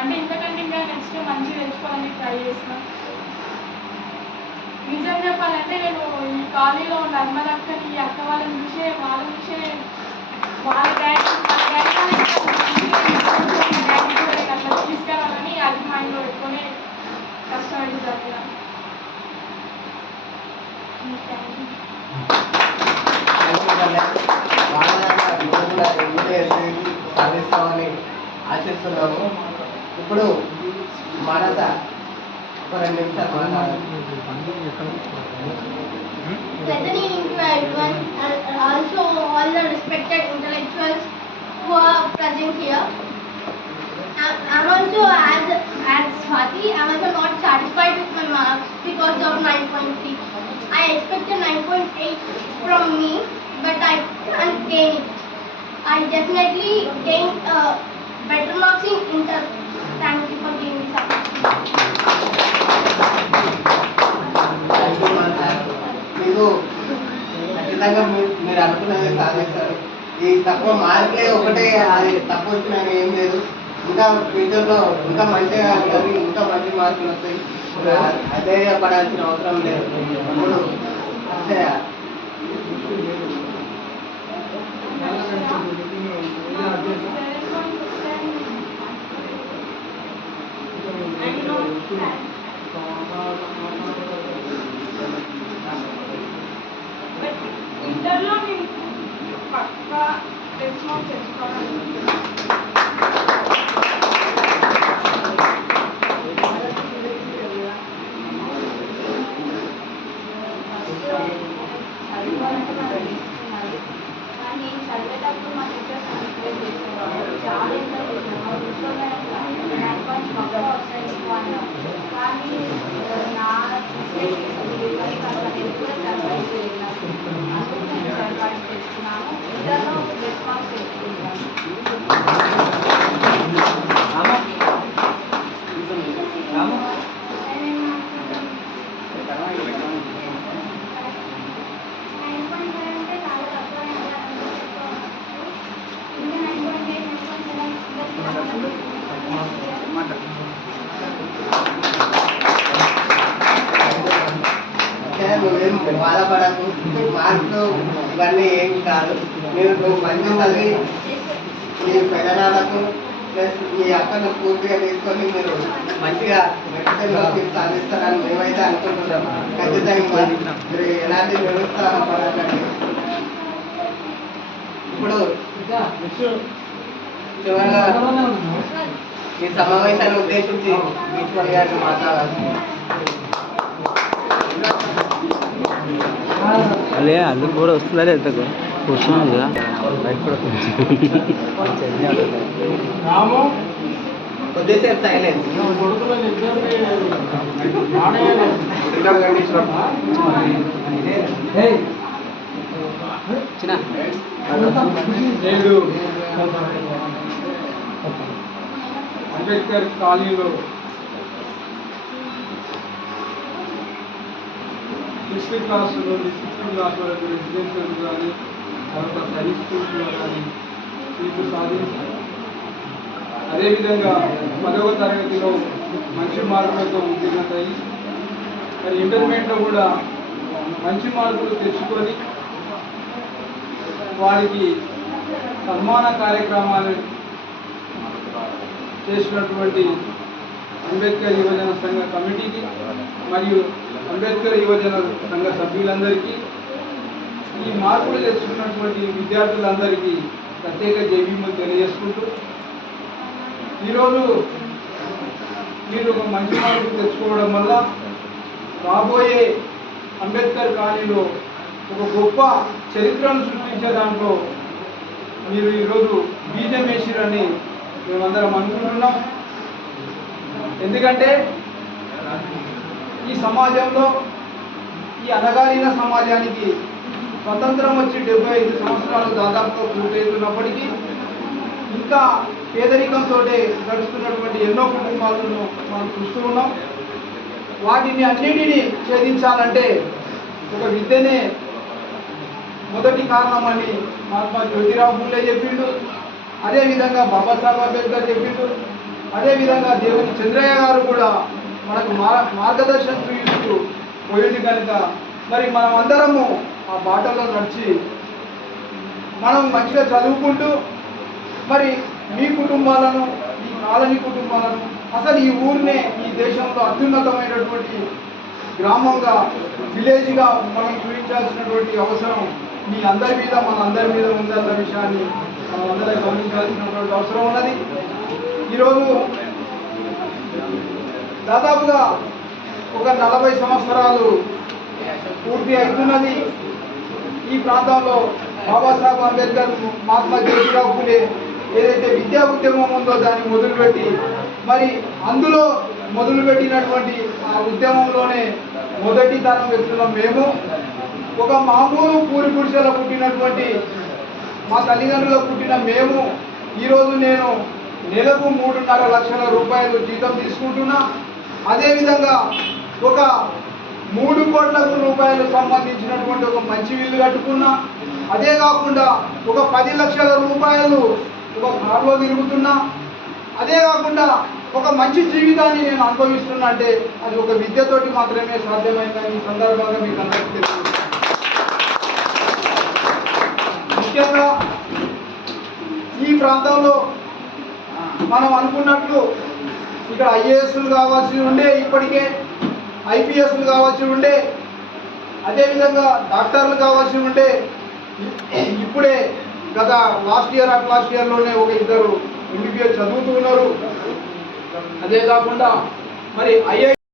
అంటే ఇంతకంటే ఇంకా నెక్స్ట్ మంచిగా తెచ్చుకోవాలని ట్రై చేసిన. నిజం చెప్పాలంటే నేను ఈ కాలనీలో ఉన్న అమ్మలక్కని ఈ అక్క వాళ్ళని చూసే వాళ్ళ చూసే వాళ్ళ డాడీ వాళ్ళ డాడీ డాడీ కూడా అట్లా తీసుకురావాలని అది మైండ్లో పెట్టుకొని కష్టపడి చదివిన థ్యాంక్ సాధిస్తామని ఆశిస్తున్నాము. ఇప్పుడు మానస ఒక రెండు నిమిషాలు మాట్లాడాలి Listening to everyone and also all the respected intellectuals who are present here. I'm I'm also, as, as Swati, I'm also not satisfied with my marks because of 9.3. I expected 9.8 from me, but I can't gain it. I definitely gained uh, better marks in inter. ఖచ్చితంగా మీరు అనుకున్నది సాధిస్తారు ఈ తక్కువ మార్కులే ఒకటే అది తక్కువ వచ్చినా ఏం లేదు. ఇంకా ఫ్యూచర్లో ఇంకా మంచిగా చదివి ఇంకా మంచి మార్కులు వస్తాయి. అదే పడాల్సిన అవసరం లేదు. ఇప్పుడు పక్కా రెస్పాన్స్ చేసుకోవాలి కానీ చదివేటప్పుడు మా టీచర్స్ ఎంకరేజ్ చేసేవారు చాలా ఎంకరేజ్ చేసేవారు ఇష్టమైన నైన్ పాయింట్స్ పక్కా వస్తాయి ఎక్కువ అన్నారు కానీ ఆ, నా బాధపడకు. మార్పులు ఇవన్నీ ఏం కాదు. మీరు మంచి చదివి మీ పెదనాన్నకు ప్లస్ మీ అక్కను పూర్తిగా తీసుకొని మీరు మంచిగా మెడికల్లో సాధిస్తారని మేమైతే అనుకుంటున్నాం. ఖచ్చితంగా మీరు ఎలాంటి నిరుత్సాహపడకండి ఇప్పుడు చివరిగా ఈ సమావేశాన్ని ఉద్దేశించి ఈశ్వర్ గారిని మాట్లాడాలి. అదే అల్లు కూడా వస్తుందా ఎంతకు వస్తున్నది కదా అంబేద్కర్ కాలనీలో సిక్స్త్ క్లాస్ నుండి సిక్స్త్ క్లాస్ వరకు రెసిడెన్షియల్ కానీ తర్వాత స్టడీ స్కూల్స్లో కానీ సీట్లు సాధించారు. అదేవిధంగా పదవ తరగతిలో మంచి మార్కులతో ఉత్తీర్ణత అయ్యి మరి ఇంటర్మీడియట్లో కూడా మంచి మార్కులు తెచ్చుకొని వారికి సన్మాన కార్యక్రమాలు చేసినటువంటి అంబేద్కర్ యువజన సంఘ కమిటీకి మరియు అంబేద్కర్ యువజన సంఘ సభ్యులందరికీ ఈ మార్పులు తెచ్చుకున్నటువంటి విద్యార్థులందరికీ ప్రత్యేక జైబీములు తెలియజేసుకుంటూ ఈరోజు మీరు ఒక మంచి మార్కులు తెచ్చుకోవడం వల్ల రాబోయే అంబేద్కర్ కాలనీలో ఒక గొప్ప చరిత్రను సృష్టించే దాంట్లో మీరు ఈరోజు బీజం వేసిరని మేమందరం అనుకుంటున్నాం. ఎందుకంటే ఈ సమాజంలో ఈ అనగారిన సమాజానికి స్వతంత్రం వచ్చి డెబ్బై ఐదు సంవత్సరాలు దాదాపుగా పూర్తవుతున్నప్పటికీ ఇంకా పేదరికంతో గడుస్తున్నటువంటి ఎన్నో కుటుంబాలను మనం చూస్తూ ఉన్నాం. వాటిని అన్నిటినీ ఛేదించాలంటే ఒక విద్యనే మొదటి కారణమని మహాత్మా జ్యోతిరావు పూలే చెప్పిండు. అదేవిధంగా బాబాసాహెబ్ అంబేద్కర్ చెప్పిండు. అదేవిధంగా దేవుని చంద్రయ్య గారు కూడా మనకు మార్ మార్గదర్శనం చూపిస్తూ పోయింది కనుక మరి మనం అందరము ఆ బాటలో నడిచి మనం మంచిగా చదువుకుంటూ మరి మీ కుటుంబాలను ఈ కాలనీ కుటుంబాలను అసలు ఈ ఊరినే ఈ దేశంలో అత్యున్నతమైనటువంటి గ్రామంగా విలేజ్గా మనం చూపించాల్సినటువంటి అవసరం మీ అందరి మీద మన అందరి మీద ఉందన్న విషయాన్ని మనం అందరం గమనించాల్సినటువంటి అవసరం ఉన్నది. ఈరోజు దాదాపుగా ఒక నలభై సంవత్సరాలు పూర్తి అవుతున్నది. ఈ ప్రాంతంలో బాబాసాహెబ్ అంబేద్కర్ మహాత్మా జ్యోతిరావు పులే ఏదైతే విద్యా ఉద్యమం ఉందో దాన్ని మొదలుపెట్టి మరి అందులో మొదలుపెట్టినటువంటి ఆ ఉద్యమంలోనే మొదటి తరం వ్యక్తులం మేము. ఒక మామూలు పూరి గుడిసెలో పుట్టినటువంటి మా తల్లిదండ్రులకు పుట్టిన మేము ఈరోజు నేను నెలకు మూడున్నర లక్షల రూపాయలు జీతం తీసుకుంటున్నా. అదేవిధంగా ఒక మూడు కోట్ల రూపాయలు సంబంధించినటువంటి ఒక మంచి ఇల్లు కట్టుకున్నా అదే కాకుండా ఒక పది లక్షల రూపాయలు ఒక కారులో తిరుగుతున్నా అదే కాకుండా ఒక మంచి జీవితాన్ని నేను అనుభవిస్తున్నా అంటే అది ఒక విద్యతోటి మాత్రమే సాధ్యమైందని ఈ సందర్భంగా మీకు అందరికీ తెలుసు ముఖ్యంగా ఈ ప్రాంతంలో మనం అనుకున్నట్లు ఇక్కడ ఐఏఎస్లు కావాల్సి ఉండే ఇప్పటికే ఐపీఎస్లు కావాల్సి ఉండే అదేవిధంగా డాక్టర్లు కావాల్సి ఉండే ఇప్పుడే గత లాస్ట్ ఇయర్ అట్ లాస్ట్ ఇయర్లోనే ఒక ఇద్దరు ఎంబీబీఎస్ చదువుతూ ఉన్నారు. అదే కాకుండా మరి ఐఐ